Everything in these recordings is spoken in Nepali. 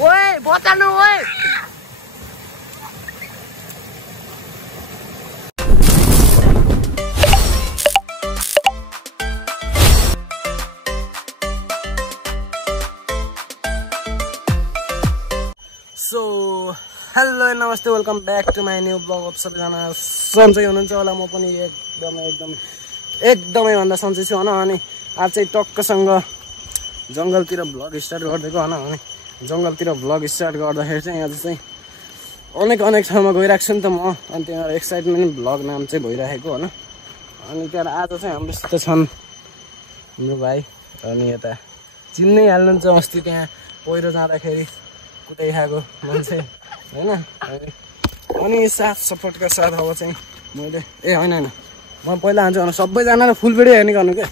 ओए बचाउनु ओए सो हेलो नमस्ते welcome back to my new blog of सबैजना सन्चै हुनुहुन्छ होला म पनि एकदमै भन्दा सन्चै छु होइन अनि आज चाहिँ टक्कसँग जङ्गलतिर भ्लग स्टार्ट गरिदिएको होइन अनि जङ्गलतिर भ्लग स्टार्ट गर्दाखेरि चाहिँ आज चाहिँ अनेक ठाउँमा गइरहेको छु नि त म अनि त्यहाँ एक्साइटमेन्ट भ्लग नाम चाहिँ भइरहेको होइन अनि त्यहाँ आज चाहिँ हाम्रोसित छन् हाम्रो भाइ अनि यता चिन्नै हाल्नुहुन्छ अस्ति त्यहाँ पहिरो जाँदाखेरि कुदै खाएको मान्छे होइन अनि साथ सपोर्टका साथ अब चाहिँ मैले होइन म पहिला हान्छु भने सबैजनाले फुल भिडियो हेर्ने गर्नु क्या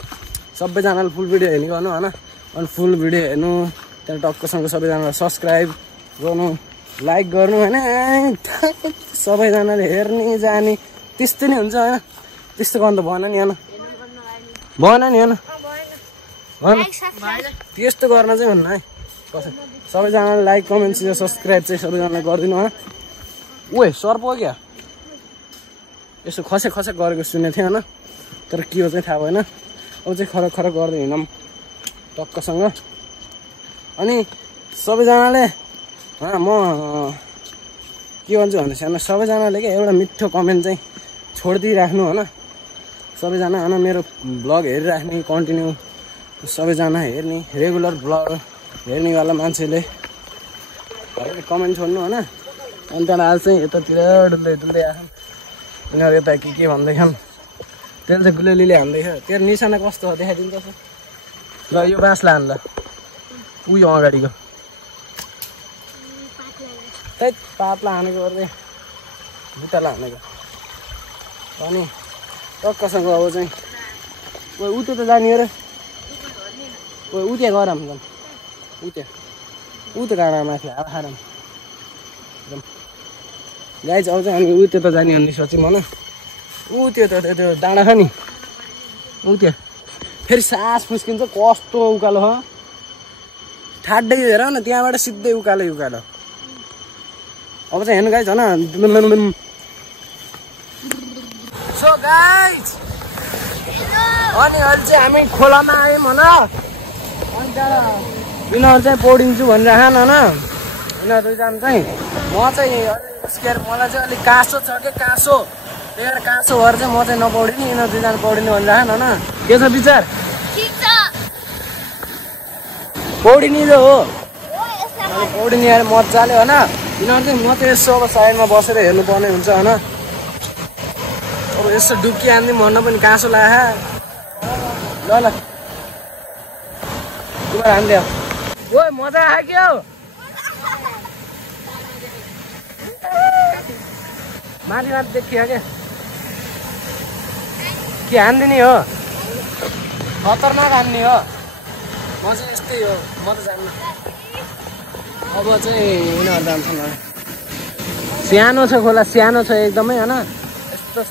सबैजनाले फुल भिडियो हेर्ने गर्नु होइन अनि फुल भिडियो हेर्नु त्यहाँ टक्कसँग सबैजनालाई सब्सक्राइब गर्नु लाइक गर्नु होइन सबैजनाले हेर्ने जाने त्यस्तै नै हुन्छ होइन त्यस्तो गर्नु त भएन नि होइन त्यस्तो गर्न चाहिँ भन्नु है कसै सबैजनाले लाइक कमेन्ट सब्सक्राइब चाहिँ सबैजनाले गरिदिनु होइन ओए सर्प हो क्या यसो खसे गरेको सुनेको थिएँ होइन तर के हो चाहिँ थाहा भएन अब चाहिँ खरक गर्दै हिँडौँ टक्कसँग अनि सबैजनाले म के भन्छु भन्दैछ सबैजनाले क्या एउटा मिठो कमेन्ट चाहिँ छोडिदिइराख्नु होइन सबैजना होइन मेरो ब्लग हेरिराख्ने कन्टिन्यू सबैजना हेर्ने रेगुलर ब्लग हेर्नेवाला मान्छेले कमेन्ट छोड्नु होइन अनि त्यहाँबाट आज चाहिँ यतातिर डुल्दै आएको उनीहरू यता के भन्दैछन् त्यसले चाहिँ गुलेलीले हान्दैछ तेरो निशाना कस्तो हो देखाइदिन्छ ल यो बाँसलाई हान्दा उयो अगाडिको त्यही पातलाई हानेको गर्दै बुट्टालाई हानेको अनि टक्कसँग अब चाहिँ ऊ त्यो त जाने अरे ऊ त्यहाँ गर हामी ऊ त डाँडा माथि हावा खाएर गाई चाहिँ आउँछ अनि ऊ त्यो त जाने भन्ने सोच्यौँ होइन ऊ त्यो डाँडा छ नि ऊ त्यो फेरि सास फुस्किन्छ कस्तो उकालो हो ठाड्दै हेर न त्यहाँबाट सिधै उकालो अब चाहिँ हेर्नु गाई छ न सो गाइज अनि अहिले चाहिँ हामी खोलामा आयौँ होइन अनि त्यहाँबाट यिनीहरू चाहिँ पौडिन्छु भनिराखन होइन यिनीहरू दुईजना चाहिँ म चाहिँ मलाई चाहिँ अलिक कासो छ क्या कासो त्यही भएर कासो भएर चाहिँ म चाहिँ नपौडिने यिनीहरू दुईजना पौडिने भनिराखन होइन के छ विचार पौडिने जो हो पौडिने आएर मजाले होइन यिनीहरू चाहिँ म चाहिँ यसो अब साइडमा बसेर हेर्नुपर्ने हुन्छ होइन अब यसो डुब्की हान्दिउँ भन्न पनि कासो लाग्यो ल तिमीहरू हान्दियो ओए मजा आयो क्या माथि देखियो क्या के हान्दिने हो खतरनाक हान्ने हो म चाहिँ यस्तै हो म त जान्नु अब चाहिँ यिनीहरू जान्छन् सानो छ खोला सानो छ एकदमै होइन यस्तो छ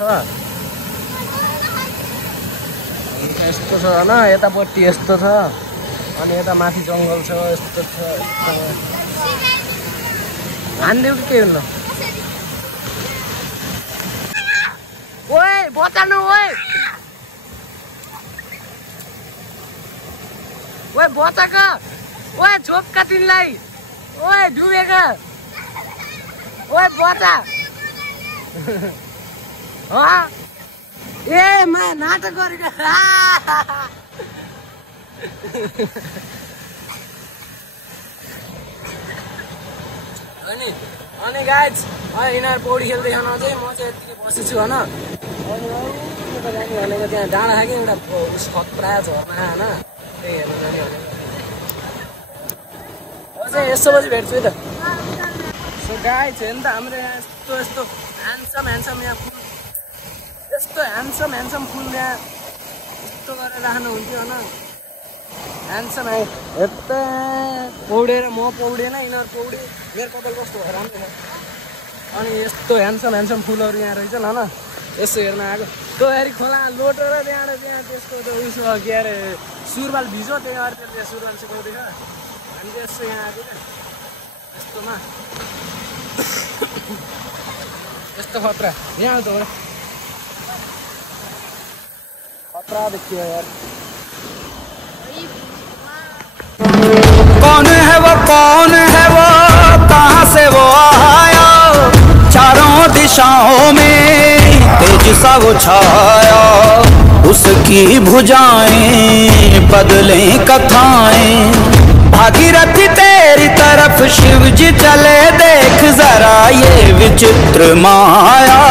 होइन यतापट्टि यस्तो छ अनि यता माथि जङ्गल छ यस्तो छ हान्दियो कि के हुनु ओए बचाउनु ओए बचाएको ओए झोक्का तिमीलाई ओए डुबेको ओए बचा ए मा नाटक गरेको अनि गाइज यिनीहरू पौडी खेल्दैछन् अझै म चाहिँ यतिकै बसेछु होइन भनेको त्यहाँ डाँडा छ कि एउटा खतरा झर्ना होइन त्यही हेर्नु जाने भनेको अझै यस्तो बजी भेट्छु है त सो गाइज हेर्नु त हाम्रो यहाँ यस्तो ह्यान्डसम यहाँ फुल यस्तो ह्यान्डसम फुल यहाँ यस्तो गरेर राख्नुहुन्थ्यो होइन ह्यान्डसम यता पौडेर म पौडेन यिनीहरू पौडे मेरो कपाल कस्तो भयो राम्रो छ अनि यस्तो ह्यान्डसम फुलहरू यहाँ रहेछन् होइन यसो हेर्न आएको त्यो हेरी खोला लोटेर त्यहाँ त्यसको त्यो उसो के अरे सुरुवाल भिजो त्यही अरे त्यसले सुरुवाल सिकाउँदैछ हामी चाहिँ यसो यहाँ आएको क्या यस्तो खतरा यहाँ त खतरा देखियो यार। कौन है वो कहाँ से वो आया, चारों दिशाओं में तेज सा वो छाया, उसकी भुजाएं बदले कथाएं, भागीरथी तेरी तरफ शिव जी चले, देख जरा ये विचित्र माया।